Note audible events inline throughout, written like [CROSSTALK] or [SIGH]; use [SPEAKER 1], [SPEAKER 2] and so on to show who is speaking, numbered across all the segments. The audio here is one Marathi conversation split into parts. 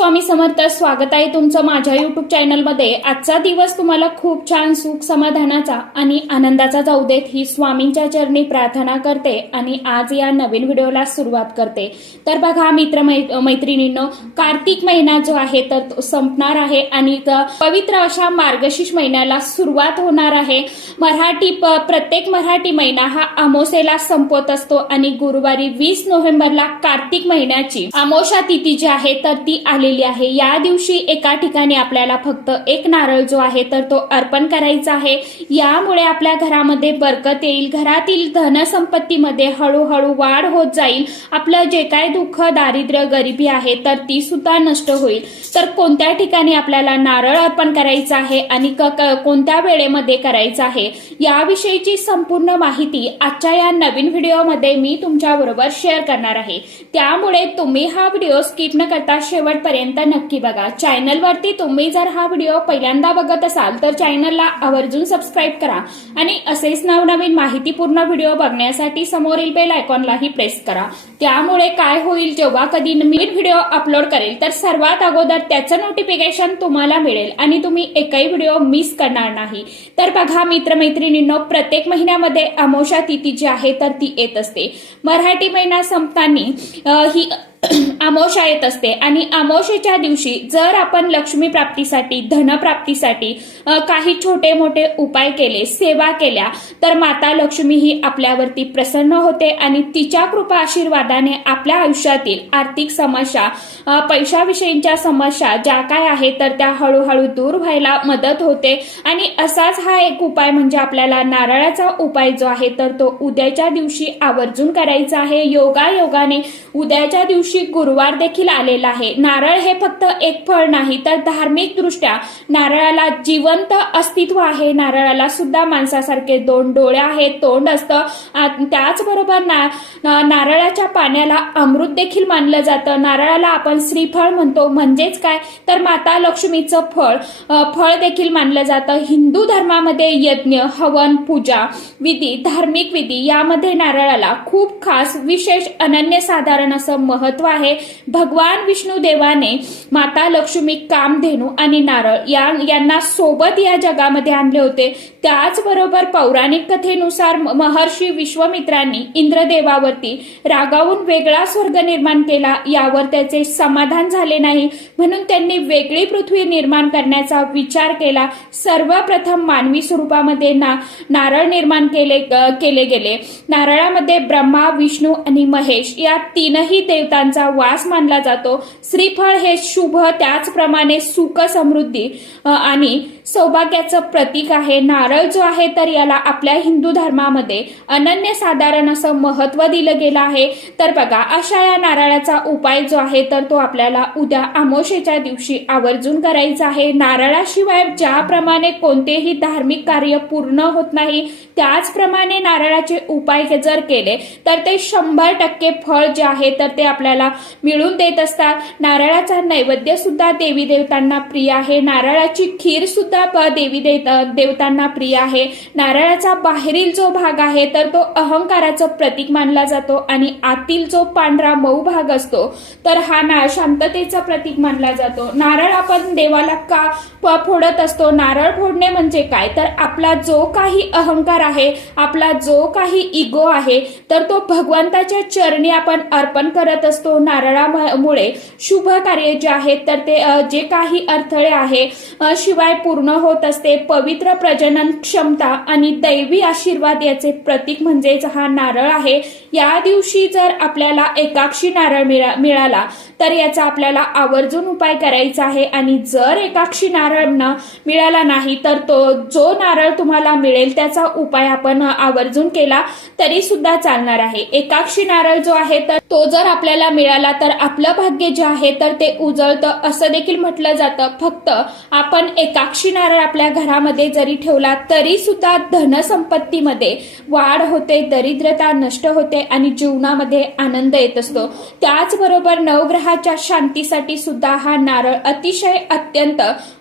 [SPEAKER 1] स्वामी समर्थ स्वागत आहे तुमचं माझ्या युट्यूब चॅनलमध्ये आजचा दिवस तुम्हाला खूप छान सुख समाधानाचा आणि आनंदाचा जाऊ देत ही स्वामींच्या चरणी प्रार्थना करते आणि आज या नवीन व्हिडिओला सुरुवात करते. तर बघा मित्र मै- मैत्रिणींनो कार्तिक महिना जो आहे तर तो संपणार आहे आणि पवित्र अशा मार्गशीर्ष महिन्याला सुरुवात होणार आहे. मराठी प- प्रत्येक मराठी महिना हा अमोसेला संपत असतो आणि गुरुवारी वीस नोव्हेंबरला कार्तिक महिन्याची अमोषा तिथी जी आहे तर ती आली आलेली आहे. या दिवशी एका ठिकाणी आपल्याला फक्त एक नारळ जो आहे तर तो अर्पण करायचा आहे. यामुळे आपल्या घरामध्ये बरकत येईल. घरातील धनसंपत्तीमध्ये हळूहळू वाढ होत जाईल. आपलं जे काय दुःख दारिद्र्य गरिबी आहे तर ती सुद्धा नष्ट होईल. तर कोणत्या ठिकाणी आपल्याला नारळ अर्पण करायचं आहे आणि क- कोणत्या वेळेमध्ये करायचं आहे याविषयीची संपूर्ण माहिती आजच्या या नवीन व्हिडिओमध्ये मी तुमच्याबरोबर शेअर करणार आहे. त्यामुळे तुम्ही हा व्हिडिओ स्किप न करता शेवटपर्यंत नक्की बघा. चॅनलवरती तुम्ही जर हा व्हिडिओ पहिल्यांदा बघत असाल तर चॅनलला आवर्जून सबस्क्राईब करा आणि असेच नवनवीन माहितीपूर्ण व्हिडिओ बघण्यासाठी समोरील बेल आयकॉनलाही प्रेस करा. त्यामुळे काय होईल जेव्हा कधी नवीन व्हिडिओ अपलोड करेल तर सर्वात अगोदर त्याचं नोटिफिकेशन तुम्हाला मिळेल आणि तुम्ही एकही व्हिडिओ मिस करणार नाही. तर बघा मित्रमैत्रिणींनो प्रत्येक महिन्यामध्ये अमोशा तिथी जी आहे तर ती येत असते. मराठी महिना संपताना ही [CLEARS THROAT] अमावस्या येत असते. आणि अमावस्येच्या दिवशी जर आपण लक्ष्मी प्राप्तीसाठी धनप्राप्तीसाठी काही छोटे मोठे उपाय केले सेवा केल्या तर माता लक्ष्मी ही आपल्यावरती प्रसन्न होते आणि तिच्या कृपा आशीर्वादाने आपल्या आयुष्यातील आर्थिक समस्या पैशाविषयींच्या पैशाविषयीच्या समस्या ज्या काय आहेत तर त्या हळूहळू दूर व्हायला मदत होते. आणि असाच हा एक उपाय म्हणजे आपल्याला नारळाचा उपाय जो आहे तर तो उद्याच्या दिवशी आवर्जून करायचा आहे. योगा योगाने उद्याच्या दिवशी गुरुवार देखील आलेला आहे. नारळ हे फक्त एक फळ नाही तर धार्मिक दृष्ट्या नारळाला जिवंत अस्तित्व आहे. नारळाला सुद्धा माणसासारखे दोन डोळे आहेत तोंड असतं. आ- त्याचबरोबर ना नारळाच्या पाण्याला अमृत देखील मानलं जातं. नारळाला आपण श्रीफळ म्हणतो. म्हणजेच काय? तर माता लक्ष्मीचं फळ फळ देखील मानलं जातं. हिंदू धर्मामध्ये यज्ञ हवन पूजा विधी धार्मिक विधी यामध्ये नारळाला खूप खास विशेष अनन्यसाधारण असं महत्त्व आहे. भगवान विष्णू देवाने माता लक्ष्मी कामधेनू आणि नारळ या यांना सोबत या जगामध्ये आणले होते. त्याचबरोबर पौराणिक कथेनुसार महर्षी विश्वमित्रांनी इंद्रदेवावरती रागावून वेगळा स्वर्ग निर्माण केला. यावर त्याचे समाधान झाले नाही. म्हणून त्यांनी वेगळी पृथ्वी निर्माण करण्याचा विचार केला. सर्वप्रथम मानवी स्वरूपामध्ये ना नारळ निर्माण केले केले गेले. नारळामध्ये ब्रह्मा विष्णू आणि महेश या तीनही देवतां देवतांचा वास मानला जातो. श्रीफळ हे शुभ त्याचप्रमाणे सुख समृद्धी आणि सौभाग्याचं प्रतीक आहे. नारळ जो आहे तर याला आपल्या हिंदू धर्मामध्ये अनन्यसाधारण असं महत्त्व दिलं गेलं आहे. तर बघा अशा या नारळाचा उपाय जो आहे तर तो आपल्याला उद्या आमोशेच्या दिवशी आवर्जून करायचा आहे. नारळाशिवाय ज्याप्रमाणे कोणतेही धार्मिक कार्य पूर्ण होत नाही त्याचप्रमाणे नारळाचे उपाय जर केले तर ते शंभर टक्के फळ जे आहे तर ते आपल्याला मिळून देत असतात. नारळाचा नैवेद्य सुद्धा देवी देवतांना प्रिय आहे. नारळाची खीर सुद्धा प- देवी देवता देवतांना प्रिय आहे. नारळाचा बाहेरील जो भाग आहे तर तो अहंकाराचं प्रतीक मानला जातो आणि आतील जो पांढरा मऊ भाग असतो तर हा ना शांततेचं प्रतीक मानला जातो. नारळ आपण देवाला का फोडत असतो. नारळ फोडणे म्हणजे काय? तर आपला जो काही अहंकार आहे आपला जो काही इगो आहे तर तो भगवंताच्या चरणी आपण अर्पण करत असतो. नारळामुळे शुभ कार्य जे आहेत तर ते जे काही अडथळे आहे शिवाय पूर्ण होत असते. पवित्र प्रजनन क्षमता आणि दैवी आशीर्वाद याचे प्रतीक म्हणजेच हा नारळ आहे. या दिवशी जर आपल्याला एकाक्षी नारळ मिळा- मिळाला तर याचा आपल्याला आवर्जून उपाय करायचा आहे. आणि जर एकाक्षी नारळ न मिळाला नाही तर तो जो नारळ तुम्हाला मिळेल त्याचा उपाय आपण आवर्जून केला तरी सुद्धा चालणार आहे. एकाक्षी नारळ जो आहे तर तो जर आपल्याला मिळाला तर आपलं भाग्य जे आहे तर ते उजळतं. असं देखील म्हटलं जातं. फक्त आपण एकाक्षी नारळ आपल्या घरामध्ये जरी ठेवला तरी सुद्धा धनसंपत्तीमध्ये वाढ होते दरिद्रता नष्ट होते आणि जीवनामध्ये आनंद येत असतो. त्याचबरोबर नवग्रहाच्या शांतीसाठी सुद्धा हा नारळ अतिशय अत्यंत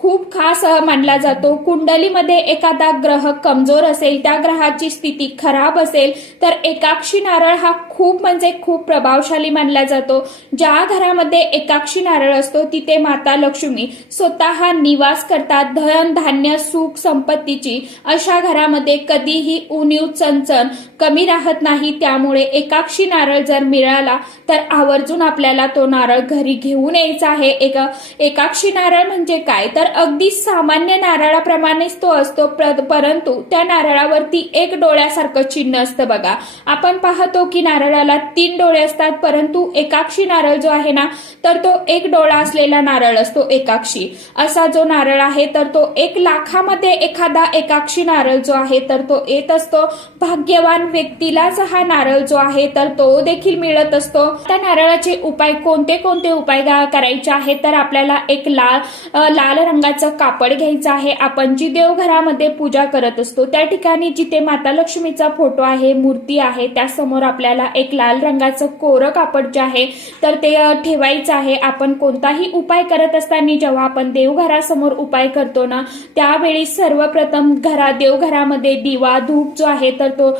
[SPEAKER 1] खूप खास मानला जातो. कुंडलीमध्ये एखादा ग्रह कमजोर असेल त्या ग्रहाची स्थिती खराब असेल तर एकाक्षी नारळ हा खूप म्हणजे खूप प्रभावशाली मानला जातो. ज्या घरामध्ये एकाक्षी नारळ असतो तिथे माता लक्ष्मी स्वतः निवास करतात. धन धान्य सुख संपत्तीची अशा घरामध्ये कधीही उणीव चणचण कमी राहत नाही. त्यामुळे एकाक्षी नारळ जर मिळाला तर आवर्जून आपल्याला तो नारळ घरी घेऊन यायचा आहे. एक एकाक्षी नारळ म्हणजे काय? तर अगदी सामान्य नारळाप्रमाणेच तो असतो परंतु त्या नारळावरती एक डोळ्यासारखं चिन्ह असतं बघा. आपण पाहतो की नारळाला तीन डोळे असतात परंतु एकाक्षी नारळ जो आहे ना तर तो एक डोळा असलेला नारळ असतो एकाक्षी. असा जो नारळ आहे तर तो एक लाखामध्ये एखादा एकाक्षी नारळ जो आहे तर तो येत असतो. भाग्यवान व्यक्तीलाच हा नारळ जो आहे तर तो देखील मिळत असतो. त्या नारळाचे उपाय कोणते कोणते उपाय करायचे आहेत? तर आपल्याला एक लाल लाल रंग रंगाचं कापड घ्यायचं आहे. आपण जी देवघरामध्ये पूजा करत असतो त्या ठिकाणी जिथे माता लक्ष्मीचा फोटो आहे मूर्ती आहे त्यासमोर आपल्याला एक लाल रंगाचं कोरं कापड जे आहे तर ते ठेवायचं आहे. आपण कोणताही उपाय करत असताना जेव्हा आपण देवघरासमोर उपाय करतो ना त्यावेळी सर्वप्रथम घरा देवघरामध्ये दिवा धूप जो आहे तर तो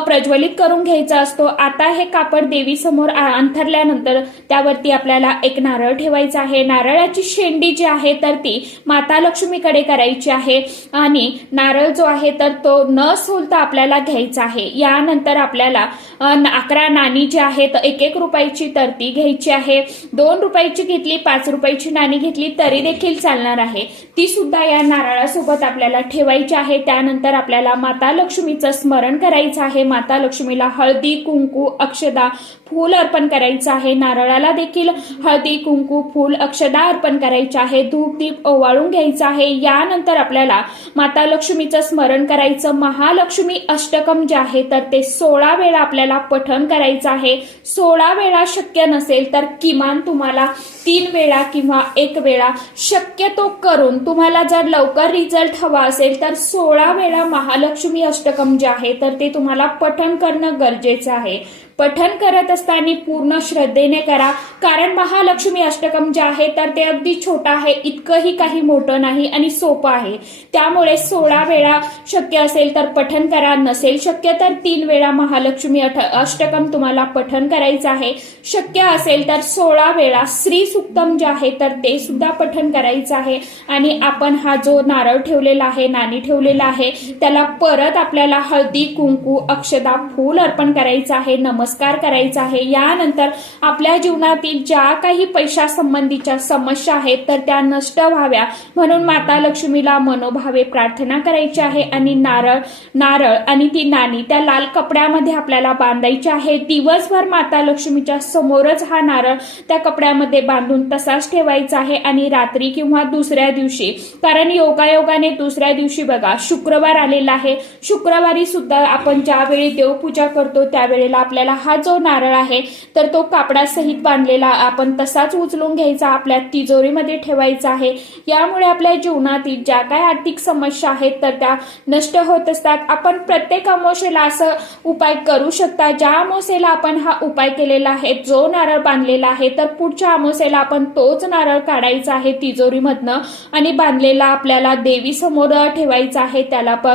[SPEAKER 1] प्रज्वलित करून घ्यायचा असतो. आता हे कापड देवीसमोर अंथरल्यानंतर त्यावरती आपल्याला एक नारळ ठेवायचा आहे. नारळाची शेंडी जी आहे तर ती माता लक्ष्मीकडे करायची आहे. आणि नारळ जो आहे तर तो न सोलता आपल्याला घ्यायचा आहे. यानंतर आपल्याला अकरा नाणी जी आहेत एक एक रुपयाची तर ती घ्यायची आहे. दोन रुपयाची घेतली पाच रुपयाची नाणी घेतली तरी देखील चालणार आहे. ती सुद्धा या नारळासोबत आपल्याला ठेवायची आहे. त्यानंतर आपल्याला माता लक्ष्मीचं स्मरण करायचं आहे. माता लक्ष्मीला हळदी कुंकू अक्षदा फूल अर्पण करायचं आहे. नारळाला देखील हळदी कुंकू फूल अक्षदा अर्पण करायचे आहे. धूप दीप ओवाळून घ्यायचं आहे. यानंतर आपल्याला माता लक्ष्मीचं स्मरण करायचं. महालक्ष्मी अष्टकम जे आहे तर ते सोळा वेळा आपल्याला पठण करायचं आहे. सोळा वेळा शक्य नसेल तर किमान तुम्हाला तीन वेळा किंवा एक वेळा शक्यतो करून तुम्हाला जर लवकर रिझल्ट हवा असेल तर सोळा वेळा महालक्ष्मी अष्टकम जे आहे तर ते तुम्हाला पठण करणं गरजेचं आहे. पठन करत असताना पूर्ण श्रद्धेने करा. कारण महालक्ष्मी अष्टकम जे आहे तर ते अगदी छोटं आहे. इतकंही काही मोठं नाही आणि सोपं आहे. त्यामुळे सोळा वेळा शक्य असेल तर पठन करा. नसेल शक्य तर तीन वेळा महालक्ष्मी अठ- अष्टकम तुम्हाला पठन करायचं आहे. शक्य असेल तर सोळा वेळा श्री सुक्तम जे आहे तर ते सुद्धा पठन करायचं आहे. आणि आपण हा जो नारळ ठेवलेला आहे नाणी ठेवलेला आहे त्याला परत आपल्याला हळदी कुंकू अक्षदा फूल अर्पण करायचं आहे. नमस्कार. करायचा आहे. यानंतर आपल्या जीवनातील ज्या काही पैशा संबंधीच्या समस्या आहेत तर त्या नष्ट व्हाव्या म्हणून माता लक्ष्मीला मनोभावे प्रार्थना करायची आहे आणि नारळ नारळ आणि ती नाणी त्या लाल कपड्यामध्ये आपल्याला बांधायची आहे. दिवसभर माता लक्ष्मीच्या समोरच हा नारळ त्या कपड्यामध्ये बांधून तसाच ठेवायचा आहे आणि रात्री किंवा दुसऱ्या दिवशी कारण योगायोगाने दुसऱ्या दिवशी बघा शुक्रवार आलेला आहे. शुक्रवारी सुद्धा आपण ज्यावेळी देवपूजा करतो त्यावेळेला आपल्याला हा जो नारळ आहे तर तो कापडासहित बांधलेला आपण तसाच उचलून घ्यायचा आपल्या तिजोरीमध्ये ठेवायचा आहे. यामुळे आपल्या जीवनातील ज्या काय आर्थिक समस्या आहेत तर त्या नष्ट होत असतात. आपण प्रत्येक अमोशेला असं उपाय करू शकता. ज्या अमोसेला आपण हा उपाय केलेला आहे जो नारळ बांधलेला आहे तर पुढच्या अमोसेला आपण तोच नारळ काढायचा आहे तिजोरीमधनं आणि बांधलेला आपल्याला देवी समोर ठेवायचा आहे. त्याला प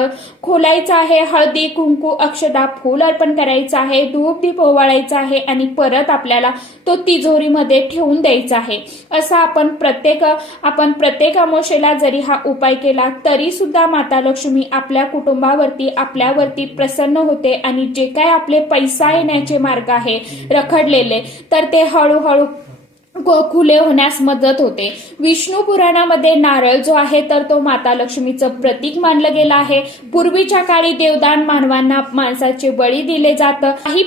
[SPEAKER 1] खोलायचं आहे. हळदी कुंकू अक्षदा फूल अर्पण करायचं आहे. धूप भोवती ओवाळायचा आहे आणि परत आपल्याला तो तिजोरीमध्ये ठेवून द्यायचा आहे. असा आपण प्रत्येक आपण प्रत्येक अमोशेला जरी हा उपाय केला तरी सुद्धा माता लक्ष्मी आपल्या कुटुंबावरती आपल्यावरती प्रसन्न होते आणि जे काय आपले पैसा येण्याचे मार्ग आहे रखडलेले तर ते हळूहळू खुले होण्यास मदत होते. विष्णू पुराणामध्ये नारळ जो आहे तर तो माता लक्ष्मीचं प्रतीक मानलं गेलं आहे. पूर्वीच्या काळी देवदान मानवांना माणसाचे बळी दिले जातं. काही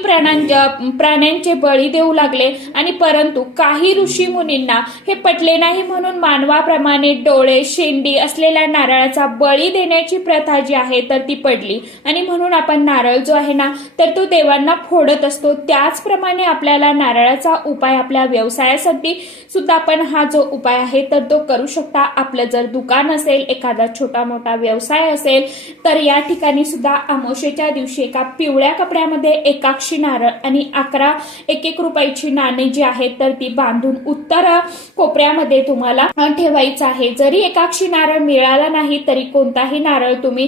[SPEAKER 1] प्राण्यांचे बळी देऊ लागले आणि परंतु काही ऋषी मुनींना हे पटले नाही म्हणून मानवाप्रमाणे डोळे शेंडी असलेल्या नारळाचा बळी देण्याची प्रथा जी आहे तर ती पडली. आणि म्हणून आपण नारळ जो आहे ना तर तो देवांना फोडत असतो. त्याचप्रमाणे आपल्याला नारळाचा उपाय आपल्या व्यवसायासाठी त्यासाठी सुद्धा आपण हा जो उपाय आहे तर तो करू शकता. आपलं जर दुकान असेल एखादा छोटा मोठा व्यवसाय असेल तर या ठिकाणी सुद्धा अमावस्येच्या दिवशी एका पिवळ्या कपड्यामध्ये एकाक्षी नारळ आणि अकरा एक एक रुपयाची नाणी जी आहेत तर ती बांधून उत्तर कोपऱ्यामध्ये तुम्हाला ठेवायचं आहे. जरी एकाक्षी नारळ मिळाला नाही तरी कोणताही नारळ तुम्ही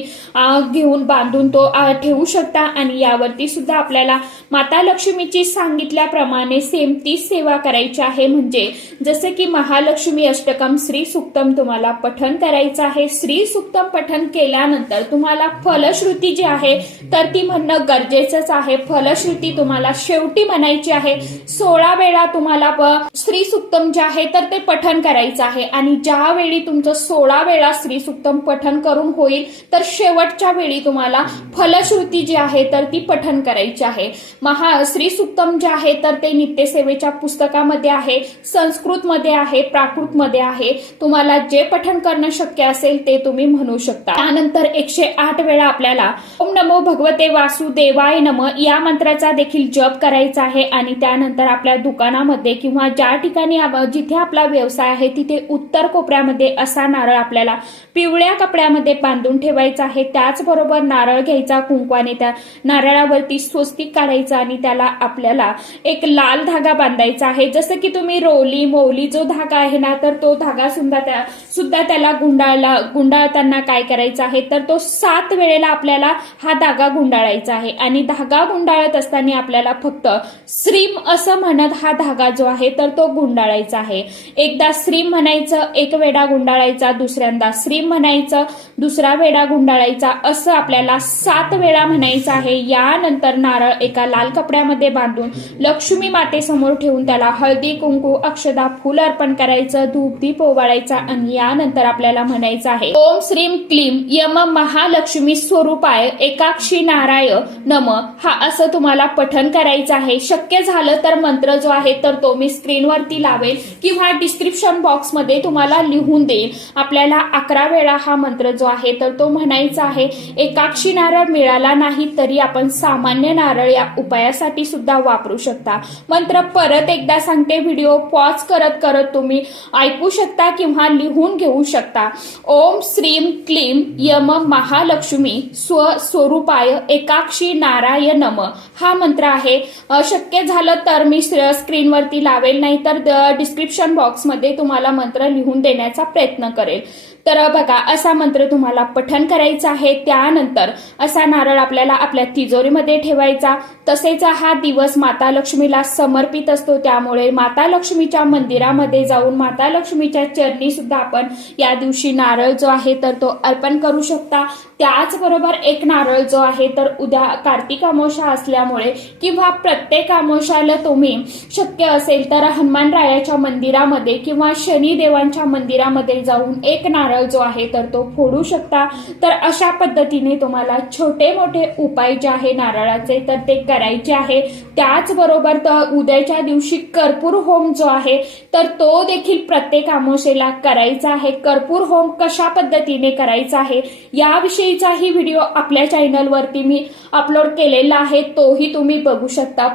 [SPEAKER 1] घेऊन बांधून तो ठेवू शकता. आणि यावरती सुद्धा आपल्याला माता लक्ष्मीची सांगितल्याप्रमाणे सेम तीच सेवा करायची आहे म्हणजे जसे की महालक्ष्मी अष्टकम श्री सुक्तम तुम्हाला पठन करायचं आहे. श्री सुक्तम पठन केल्यानंतर तुम्हाला फलश्रुती जी आहे तर ती म्हणणं गरजेचंच आहे. फलश्रुती तुम्हाला शेवटी म्हणायची आहे. सोळा वेळा तुम्हाला श्री सुक्तम जे आहे तर ते पठन करायचं आहे. आणि ज्या वेळी तुमचं सोळा वेळा श्री सुक्तम पठन करून होईल तर शेवटच्या वेळी तुम्हाला फलश्रुती जी आहे तर ती पठन करायची आहे. महा श्री सुक्तम जे आहे तर ते नित्यसेवेच्या पुस्तकामध्ये आहे. संस्कृतमध्ये आहे प्राकृतमध्ये आहे. तुम्हाला जे पठण करणं शक्य असेल ते तुम्ही म्हणू शकता. त्यानंतर एकशे आठ वेळा आपल्याला ओम नमो भगवते वासुदेवाय नम या मंत्राचा देखील जप करायचा आहे आणि त्यानंतर आपल्या दुकानामध्ये किंवा ज्या ठिकाणी जिथे आपला व्यवसाय आहे तिथे उत्तर कोपऱ्यामध्ये असा नारळ आपल्याला पिवळ्या कपड्यामध्ये बांधून ठेवायचा आहे. त्याचबरोबर नारळ घ्यायचा कुंकवाने त्या नारळावरती स्वस्तिक काढायचा आणि त्याला आपल्याला एक लाल धागा बांधायचा आहे. जसं की तुम्ही रोली मोवली जो धागा आहे ना तर तो धागा सुद्धा त्या सुद्धा त्याला गुंडाळला गुंडाळताना काय करायचं आहे? तर तो सात वेळेला आपल्याला हा धागा गुंडाळायचा आहे. आणि धागा गुंडाळत असताना आपल्याला फक्त श्रीम असं म्हणत हा धागा जो आहे तर तो गुंडाळायचा आहे. एकदा श्रीम म्हणायचं एक वेडा गुंडाळायचा दुसऱ्यांदा श्रीम म्हणायचं दुसरा वेडा गुंडाळायचा असं आपल्याला सात वेळा म्हणायचं आहे. यानंतर नारळ एका लाल कपड्यामध्ये बांधून लक्ष्मी मातेसमोर ठेवून त्याला हळदी कुंकू अक्षदा फुल अर्पण करायचं धूप दीप ओवाळायचा आणि यानंतर आपल्याला म्हणायचं आहे ओम श्रीम क्लीम यम महालक्ष्मी स्वरूपाय एकाक्षी नाराय नम. हा असं तुम्हाला पठन करायचं आहे. शक्य झालं तर मंत्र जो आहे तर तो मी स्क्रीनवरती लावेल किंवा डिस्क्रिप्शन बॉक्समध्ये तुम्हाला लिहून देईल. आपल्याला अकरा वेळा हा मंत्र जो आहे तर तो म्हणायचा आहे एकाक्षी नारळ मिळाला नाही तरी आपण सामान्य नारळ या उपायासाठी सुद्धा वापरू शकता. मंत्र परत एकदा सांगते व्हिडिओ पॉज करत करत तुम्ही ऐकू शकता किंवा लिहून घेऊ शकता. ओम श्रीम क्लीम यम महालक्ष्मी स्व स्वरूपाय एकाक्षी नारायण नम. हा मंत्र आहे. शक्य झालं तर मी स्क्रीनवरती लावेल नाही तर डिस्क्रिप्शन बॉक्समध्ये तुम्हाला मंत्र लिहून देण्याचा प्रयत्न करेल. तर बघा असा मंत्र तुम्हाला पठन करायचा आहे. त्यानंतर असा नारळ आपल्याला आपल्या तिजोरीमध्ये ठेवायचा. तसेच हा दिवस माता लक्ष्मीला समर्पित असतो. त्यामुळे माता लक्ष्मीच्या मंदिरामध्ये जाऊन माता लक्ष्मीच्या चरणी सुद्धा आपण या दिवशी नारळ जो आहे तर तो अर्पण करू शकता. त्याचबरोबर एक नारळ जो आहे तर उद्या कार्तिक अमोशा असल्यामुळे किंवा प्रत्येक अमोशाला तुम्ही शक्य असेल तर हनुमानरायाच्या मंदिरामध्ये किंवा शनिदेवांच्या मंदिरामध्ये जाऊन एक नारळ जो आहे तर तो फोडू शकता. तर अशा पद्धतीने तुम्हाला छोटे मोठे उपाय जे आहे नारळाचे तर ते करायचे आहे. त्याचबरोबर तर उद्याच्या दिवशी कर्पूर होम जो आहे तर तो देखील प्रत्येक अमोशेला करायचा आहे. कर्पूर होम कशा पद्धतीने करायचा आहे याविषयी याविषयीचाही व्हिडिओ आपल्या चॅनलवरती मी अपलोड केलेला आहे तोही तुम्ही बघू शकता.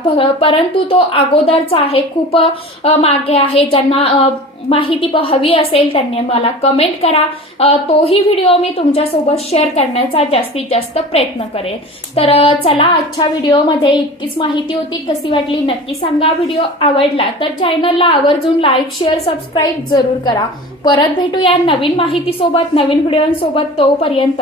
[SPEAKER 1] परंतु तो अगोदरचा आहे खूप मागे आहे. ज्यांना माहिती हवी असेल त्यांनी मला कमेंट करा. तोही व्हिडिओ मी तुमच्यासोबत शेअर करण्याचा जास्तीत जास्त प्रयत्न करेल तर चला आजच्या व्हिडिओमध्ये इतकीच माहिती होती. कशी वाटली नक्की सांगा. व्हिडिओ आवडला तर चॅनलला आवर्जून लाईक शेअर सबस्क्राईब जरूर करा. परत भेटूया नवीन माहितीसोबत नवीन व्हिडिओंसोबत तोपर्यंत.